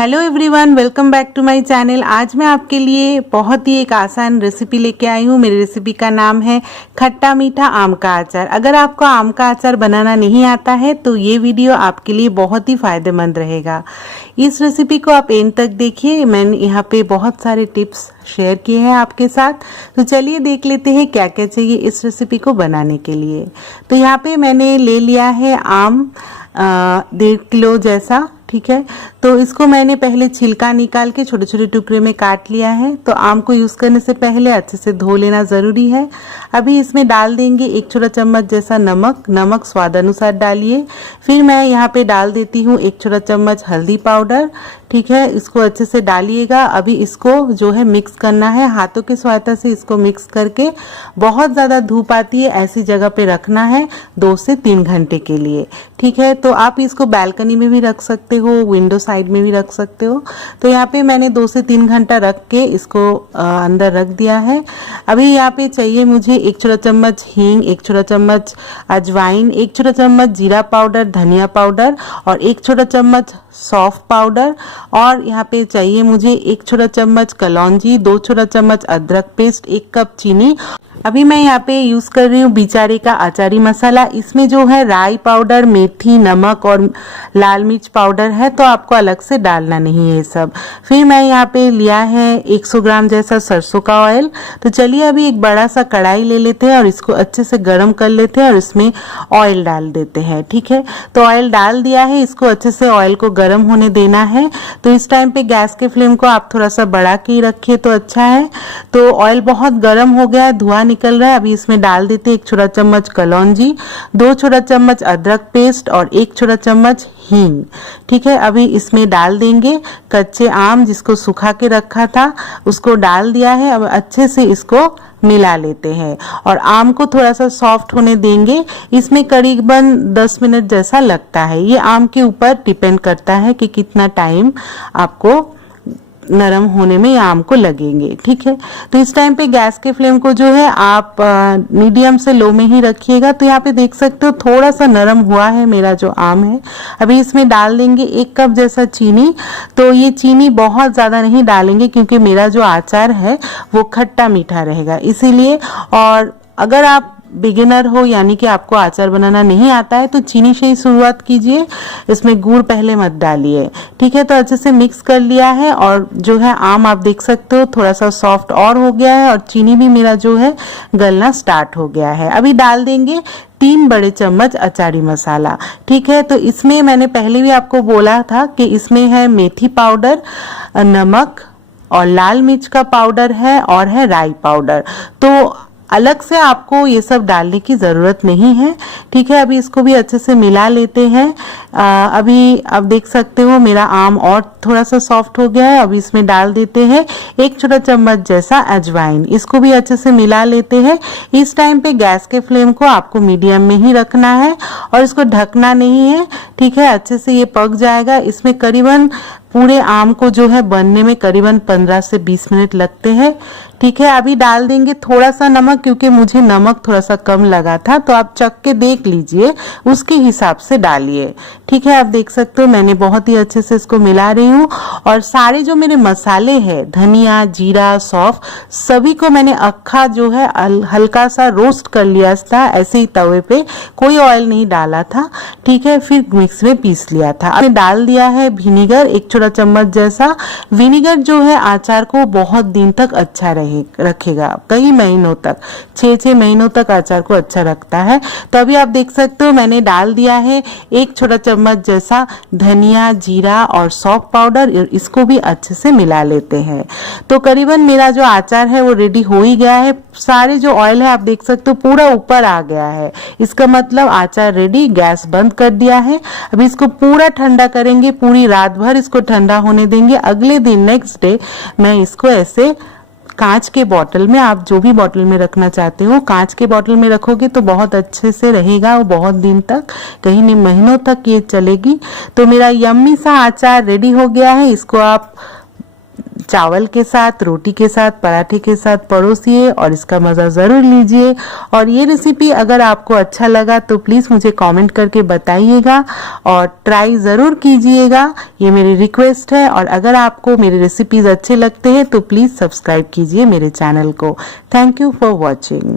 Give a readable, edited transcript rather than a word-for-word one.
Hello everyone, welcome back to my channel. आज मैं आपके लिए बहुत ही एक आसान रेसिपी लेके आई हूँ। मेरी रेसिपी का नाम है खट्टा मीठा आम का अचार। अगर आपको आम का अचार बनाना नहीं आता है तो ये वीडियो आपके लिए बहुत ही फायदेमंद रहेगा। इस रेसिपी को आप एंड तक देखिए। मैंने यहाँ पे बहुत सारे टिप्स शेयर किए हैं आपके साथ, तो चलिए देख लेते हैं क्या क्या चाहिए इस रेसिपी को बनाने के लिए। तो यहाँ पे मैंने ले लिया है आम 1.5 किलो जैसा, ठीक है। तो इसको मैंने पहले छिलका निकाल के छोटे छोटे टुकड़े में काट लिया है। तो आम को यूज़ करने से पहले अच्छे से धो लेना ज़रूरी है। अभी इसमें डाल देंगे 1 छोटा चम्मच जैसा नमक स्वाद अनुसार डालिए। फिर मैं यहाँ पे डाल देती हूँ 1 छोटा चम्मच हल्दी पाउडर, ठीक है। इसको अच्छे से डालिएगा। अभी इसको जो है मिक्स करना है, हाथों की सहायता से इसको मिक्स करके बहुत ज़्यादा धूप आती है ऐसी जगह पे रखना है 2 से 3 घंटे के लिए, ठीक है। तो आप इसको बालकनी में भी रख सकते हो, विंडो साइड में भी रख सकते हो। तो यहाँ पे मैंने 2 से 3 घंटा रख के इसको अंदर रख दिया है। अभी यहाँ पे चाहिए मुझे 1 छोटा चम्मच हींग, 1 छोटा चम्मच अजवाइन, 1 छोटा चम्मच जीरा पाउडर, धनिया पाउडर और 1 छोटा चम्मच सौंफ पाउडर। और यहाँ पे चाहिए मुझे 1 छोटा चम्मच कलौंजी, 2 छोटा चम्मच अदरक पेस्ट, 1 कप चीनी। अभी मैं यहाँ पे यूज कर रही हूँ बिचारे का अचारी मसाला। इसमें जो है राई पाउडर, मेथी, नमक और लाल मिर्च पाउडर है, तो आपको अलग से डालना नहीं है ये सब। फिर मैं यहाँ पे लिया है 100 ग्राम जैसा सरसों का ऑयल। तो चलिए अभी एक बड़ा सा कढ़ाई ले लेते हैं और इसको अच्छे से गर्म कर लेते हैं और इसमें ऑयल डाल देते हैं, ठीक है। तो ऑयल डाल दिया है, इसको अच्छे से ऑयल को गर्म होने देना है। तो इस टाइम पे गैस के फ्लेम को आप थोड़ा सा बढ़ा के ही रखिए तो अच्छा है। तो ऑयल बहुत गर्म हो गया है, धुआं निकल रहा है। अभी इसमें डाल देते 1 छोटा चम्मच कलौंजी, 2 छोटा चम्मच अदरक पेस्ट और 1 छोटा चम्मच हींग, ठीक है। अभी इसमें डाल देंगे कच्चे आम जिसको सुखा के रखा था, उसको डाल दिया है। अब अच्छे से इसको मिला लेते हैं और आम को थोड़ा सा सॉफ्ट होने देंगे। इसमें करीबन 10 मिनट जैसा लगता है। ये आम के ऊपर डिपेंड करता है कि कितना टाइम आपको नरम होने में या आम को लगेंगे, ठीक है। तो इस टाइम पे गैस के फ्लेम को जो है आप मीडियम से लो में ही रखिएगा। तो यहाँ पे देख सकते हो थोड़ा सा नरम हुआ है मेरा जो आम है। अभी इसमें डाल देंगे 1 कप जैसा चीनी। तो ये चीनी बहुत ज़्यादा नहीं डालेंगे क्योंकि मेरा जो अचार है वो खट्टा मीठा रहेगा, इसीलिए। और अगर आप बिगिनर हो यानी कि आपको अचार बनाना नहीं आता है तो चीनी से ही शुरुआत कीजिए, इसमें गुड़ पहले मत डालिए, ठीक है। तो अच्छे से मिक्स कर लिया है और जो है आम आप देख सकते हो थोड़ा सा सॉफ्ट और हो गया है और चीनी भी मेरा जो है गलना स्टार्ट हो गया है। अभी डाल देंगे 3 बड़े चम्मच अचारी मसाला, ठीक है। तो इसमें मैंने पहले भी आपको बोला था कि इसमें है मेथी पाउडर, नमक और लाल मिर्च का पाउडर है और है राई पाउडर। तो अलग से आपको ये सब डालने की ज़रूरत नहीं है, ठीक है। अभी इसको भी अच्छे से मिला लेते हैं। अभी आप देख सकते हो मेरा आम और थोड़ा सा सॉफ्ट हो गया है। अभी इसमें डाल देते हैं 1 छोटा चम्मच जैसा अजवाइन, इसको भी अच्छे से मिला लेते हैं। इस टाइम पे गैस के फ्लेम को आपको मीडियम में ही रखना है और इसको ढकना नहीं है, ठीक है। अच्छे से ये पक जाएगा। इसमें करीबन पूरे आम को जो है बनने में करीबन 15 से 20 मिनट लगते हैं, ठीक है। अभी डाल देंगे थोड़ा सा नमक क्योंकि मुझे नमक थोड़ा सा कम लगा था, तो आप चख के देख लीजिए, उसके हिसाब से डालिए, ठीक है। आप देख सकते हो मैंने बहुत ही अच्छे से इसको मिला रही हूँ। और सारे जो मेरे मसाले हैं, धनिया, जीरा, सौंफ, सभी को मैंने अक्खा जो है हल्का सा रोस्ट कर लिया था ऐसे ही तवे पे, कोई ऑयल नहीं डाला था, ठीक है। फिर मिक्स में पीस लिया था। अब डाल दिया है विनीगर 1 छोटा चम्मच जैसा। विनीगर जो है अचार को बहुत दिन तक अच्छा रखेगा, कई महीनों तक, 6 महीनों तक अचार को अच्छा रखता है। तो अभी आप देख सकते हो मैंने डाल दिया है 1 छोटा चम्मच जैसा धनिया, जीरा और सौंफ पाउडर। इसको भी अच्छे से मिला लेते हैं। तो करीबन मेरा जो अचार है वो रेडी हो ही गया है। सारे जो ऑयल है आप देख सकते हो पूरा ऊपर आ गया है, इसका मतलब अचार रेडी। गैस बंद कर दिया है। अभी इसको पूरा ठंडा करेंगे, पूरी रात भर इसको ठंडा होने देंगे। अगले दिन नेक्स्ट डे मैं इसको ऐसे कांच के बॉटल में, आप जो भी बॉटल में रखना चाहते हो, कांच के बॉटल में रखोगे तो बहुत अच्छे से रहेगा, वो बहुत दिन तक, कहीं नहीं महीनों तक ये चलेगी। तो मेरा यम्मी सा अचार रेडी हो गया है। इसको आप चावल के साथ, रोटी के साथ, पराठे के साथ परोसिए और इसका मज़ा ज़रूर लीजिए। और ये रेसिपी अगर आपको अच्छा लगा तो प्लीज़ मुझे कमेंट करके बताइएगा और ट्राई ज़रूर कीजिएगा, ये मेरी रिक्वेस्ट है। और अगर आपको मेरे रेसिपीज़ अच्छे लगते हैं तो प्लीज़ सब्सक्राइब कीजिए मेरे चैनल को। Thank you for watching.